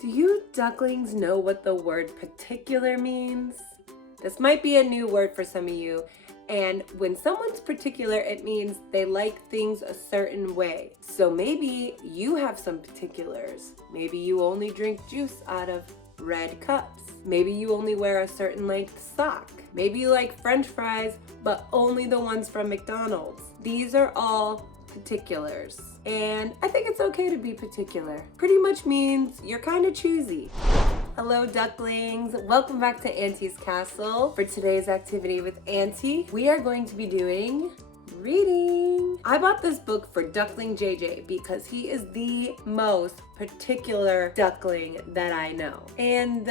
Do you ducklings know what the word particular means? This might be a new word for some of you, and when someone's particular, it means they like things a certain way. So maybe you have some particulars. Maybe you only drink juice out of red cups. Maybe you only wear a certain length sock. Maybe you like French fries, but only the ones from McDonald's. These are all particulars. And I think it's okay to be particular. Pretty much means you're kind of choosy. Hello ducklings, welcome back to Auntie's Castle. For today's activity with Auntie, we are going to be doing reading. I bought this book for Duckling JJ because he is the most particular duckling that I know. And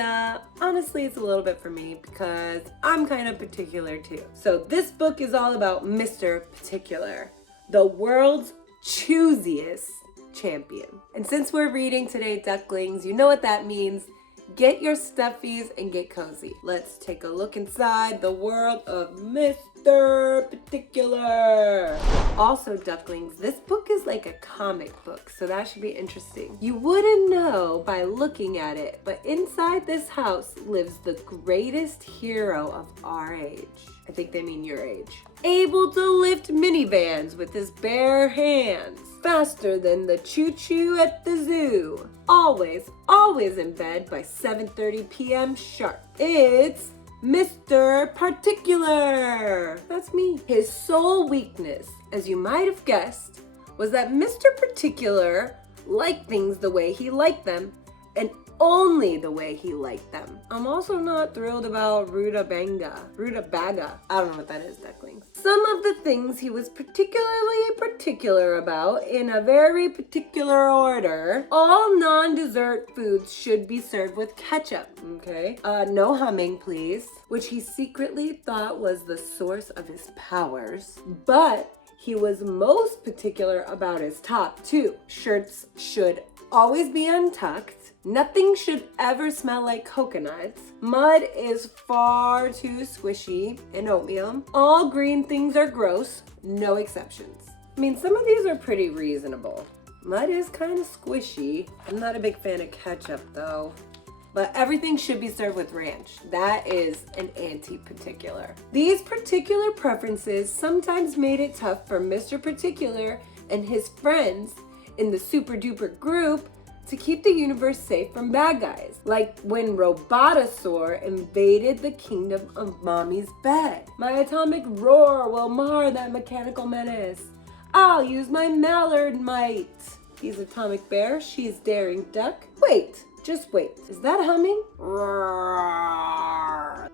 honestly, it's a little bit for me because I'm kind of particular too. So this book is all about Mr. Particular, the world's choosiest champion. And since we're reading today, ducklings, you know what that means. Get your stuffies and get cozy. Let's take a look inside the world of Mr. Particular. Also, ducklings, this book is like a comic book, so that should be interesting. You wouldn't know by looking at it, but inside this house lives the greatest hero of our age. I think they mean your age. Able to lift minivans with his bare hands. Faster than the choo-choo at the zoo. Always in bed by 7:30 p.m. sharp. It's Mr. Particular. That's me. His sole weakness, as you might have guessed, was that Mr. Particular liked things the way he liked them and only the way he liked them. I'm also not thrilled about rutabaga. I don't know what that is, ducklings. Some of the things he was particularly particular about in a very particular order. All non-dessert foods should be served with ketchup, okay? No humming, please. Which he secretly thought was the source of his powers. But he was most particular about his top too. Shirts should always be untucked. Nothing should ever smell like coconuts. Mud is far too squishy, and oatmeal. All green things are gross, no exceptions. I mean, some of these are pretty reasonable. Mud is kind of squishy. I'm not a big fan of ketchup though. But everything should be served with ranch. That is an anti-particular. These particular preferences sometimes made it tough for Mr. Particular and his friends in the super duper group to keep the universe safe from bad guys. Like when Robotosaur invaded the kingdom of Mommy's bed. My atomic roar will mar that mechanical menace. I'll use my mallard might. He's Atomic Bear, she's Daring Duck. Just wait. Is that humming? Roar.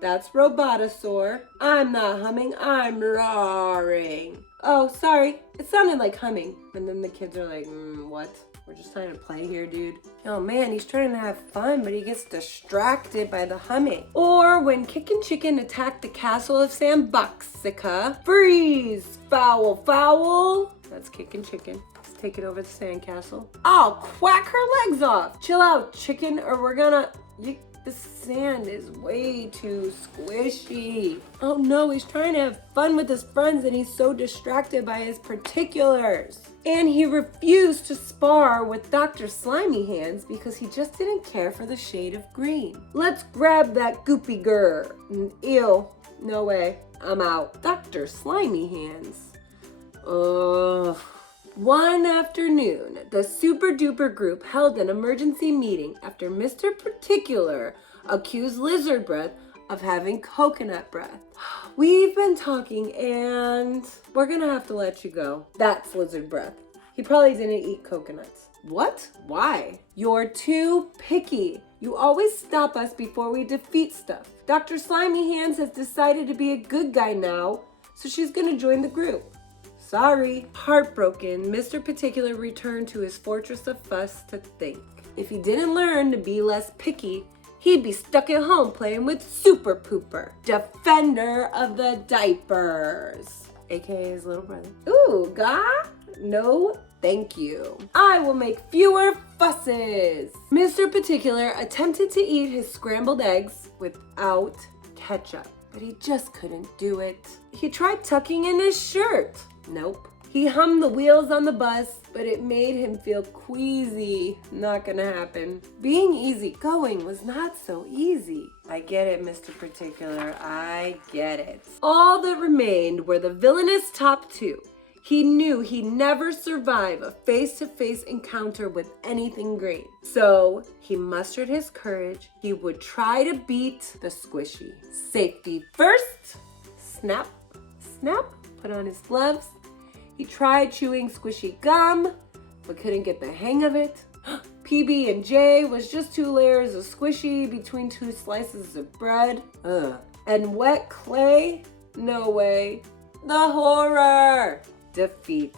That's Robotosaur. I'm not humming, I'm roaring. Oh, sorry. It sounded like humming. And then the kids are like, what? We're just trying to play here, dude. Oh man, he's trying to have fun, but he gets distracted by the humming. Or when Kickin' Chicken attacked the castle of Sambuxica. Freeze! Foul, foul! That's Kickin' Chicken. Let's take it over the sandcastle. I'll quack her legs off! Chill out, chicken, or we're gonna... The sand is way too squishy. Oh no, he's trying to have fun with his friends and he's so distracted by his particulars. And he refused to spar with Dr. Slimy Hands because he just didn't care for the shade of green. Let's grab that goopy grr. Ew, no way, I'm out. Dr. Slimy Hands. Ugh. One afternoon, the super duper group held an emergency meeting after Mr. Particular accused Lizard Breath of having coconut breath. We've been talking and we're gonna have to let you go. That's Lizard Breath. He probably didn't eat coconuts. What? Why? You're too picky. You always stop us before we defeat stuff. Dr. Slimy Hands has decided to be a good guy now, so she's gonna join the group. Sorry. Heartbroken, Mr. Particular returned to his fortress of fuss to think. If he didn't learn to be less picky, he'd be stuck at home playing with Super Pooper, defender of the diapers, aka his little brother. Ooh, no, thank you. I will make fewer fusses. Mr. Particular attempted to eat his scrambled eggs without ketchup, but he just couldn't do it. He tried tucking in his shirt. Nope. He hummed the wheels on the bus, but it made him feel queasy. Not gonna happen. Being easygoing was not so easy. I get it, Mr. Particular, I get it. All that remained were the villainous top two. He knew he'd never survive a face-to-face encounter with anything great. So he mustered his courage. He would try to beat the squishy. Safety first. Snap, snap, put on his gloves. He tried chewing squishy gum, but couldn't get the hang of it. PB&J was just 2 layers of squishy between 2 slices of bread. Ugh. And wet clay? No way. The horror! Defeat.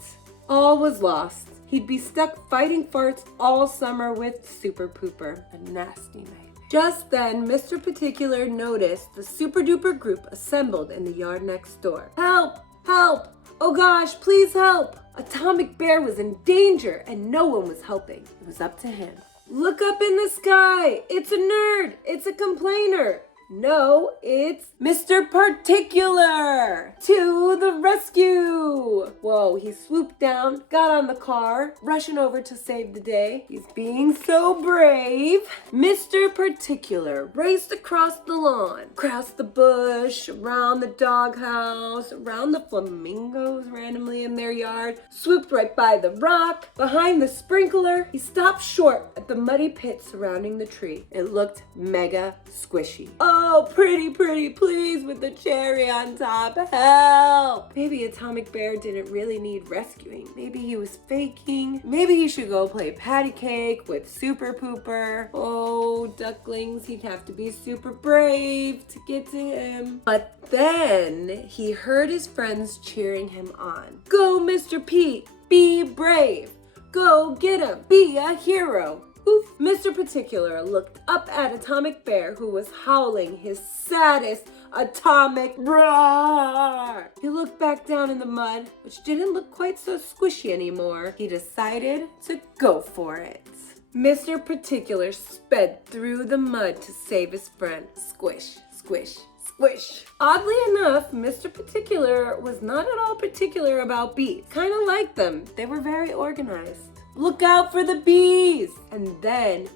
All was lost. He'd be stuck fighting farts all summer with Super Pooper. A nasty night. Just then, Mr. Particular noticed the super duper group assembled in the yard next door. Help! Help! Oh gosh, please help! Atomic Bear was in danger and no one was helping. It was up to him. Look up in the sky! It's a nerd! It's a complainer! No, it's Mr. Particular! To the rescue! Whoa, he swooped down, got on the car, rushing over to save the day. He's being so brave. Mr. Particular raced across the lawn, across the bush, around the doghouse, around the flamingos randomly in their yard, swooped right by the rock, behind the sprinkler. He stopped short at the muddy pit surrounding the tree. It looked mega squishy. Oh, pretty, please, with the cherry on top. Help! Maybe Atomic Bear didn't really need rescuing. Maybe he was faking. Maybe he should go play patty cake with Super Pooper. Oh, ducklings, he'd have to be super brave to get to him. But then he heard his friends cheering him on. Go, Mr. Pete! Be brave! Go get him! Be a hero! Oof. Mr. Particular looked up at Atomic Bear, who was howling his saddest atomic roar. He looked back down in the mud, which didn't look quite so squishy anymore. He decided to go for it. Mr. Particular sped through the mud to save his friend. Squish, squish, squish. Oddly enough, Mr. Particular was not at all particular about bees. Kind of liked them. They were very organized. Look out for the bees! And then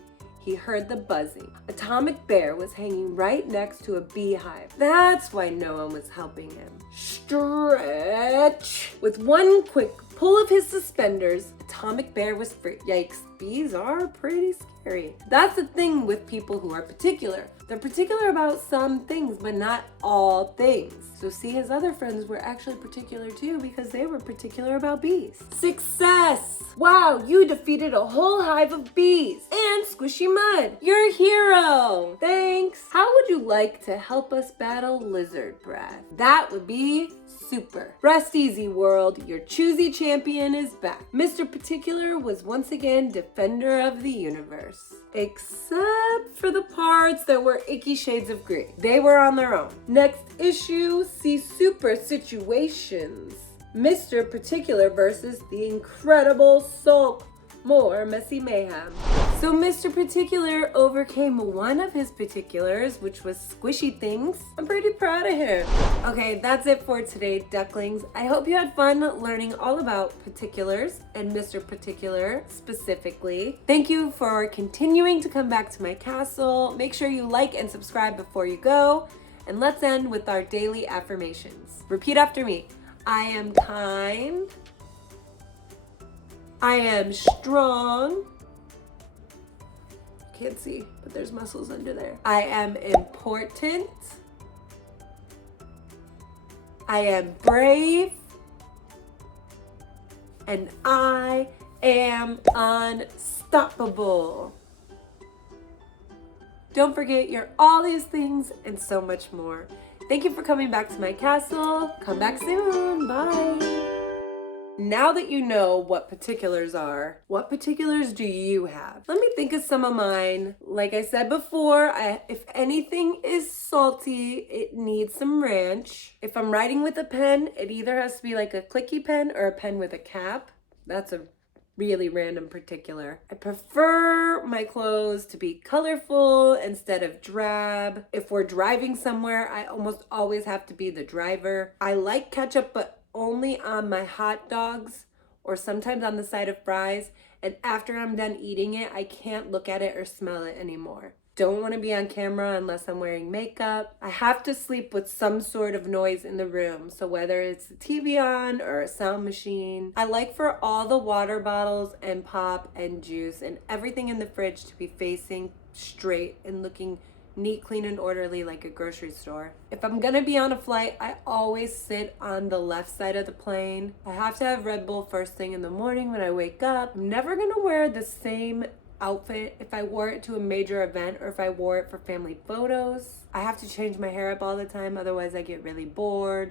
he heard the buzzing. Atomic Bear was hanging right next to a beehive. That's why no one was helping him. Stretch! With one quick pull of his suspenders, Atomic Bear was free. Yikes, bees are pretty scary. That's the thing with people who are particular. They're particular about some things, but not all things. So see, his other friends were actually particular too because they were particular about bees. Success! Wow, you defeated a whole hive of bees and squishy mud. You're a hero! Thanks! How would you like to help us battle lizard breath? That would be super. Rest easy, world. Your choosy champion is back. Mr. Particular was once again defender of the universe. Except for the parts that were icky shades of green. They were on their own. Next issue, see Super Situations. Mr. Particular versus the Incredible Sulk. More messy mayhem. So Mr. Particular overcame one of his particulars, which was squishy things. I'm pretty proud of him. Okay, that's it for today, ducklings. I hope you had fun learning all about particulars and Mr. Particular specifically. Thank you for continuing to come back to my castle. Make sure you like and subscribe before you go. And let's end with our daily affirmations. Repeat after me. I am kind. I am strong. Can't see, but there's muscles under there. I am important. I am brave. And I am unstoppable. Don't forget, you're all these things and so much more. Thank you for coming back to my castle. Come back soon. Bye. Now that you know what particulars are, what particulars do you have? Let me think of some of mine. Like I said before, if anything is salty, it needs some ranch. If I'm writing with a pen, it either has to be like a clicky pen or a pen with a cap. That's a really random particular. I prefer my clothes to be colorful instead of drab. If we're driving somewhere, I almost always have to be the driver. I like ketchup, but only on my hot dogs or sometimes on the side of fries. And after I'm done eating it, I can't look at it or smell it anymore. Don't want to be on camera unless I'm wearing makeup. I have to sleep with some sort of noise in the room. So whether it's the TV on or a sound machine. I like for all the water bottles and pop and juice and everything in the fridge to be facing straight and looking neat, clean, and orderly like a grocery store. If I'm gonna be on a flight, I always sit on the left side of the plane. I have to have Red Bull first thing in the morning when I wake up. I'm never gonna wear the same outfit if I wore it to a major event or if I wore it for family photos. I have to change my hair up all the time, otherwise I get really bored.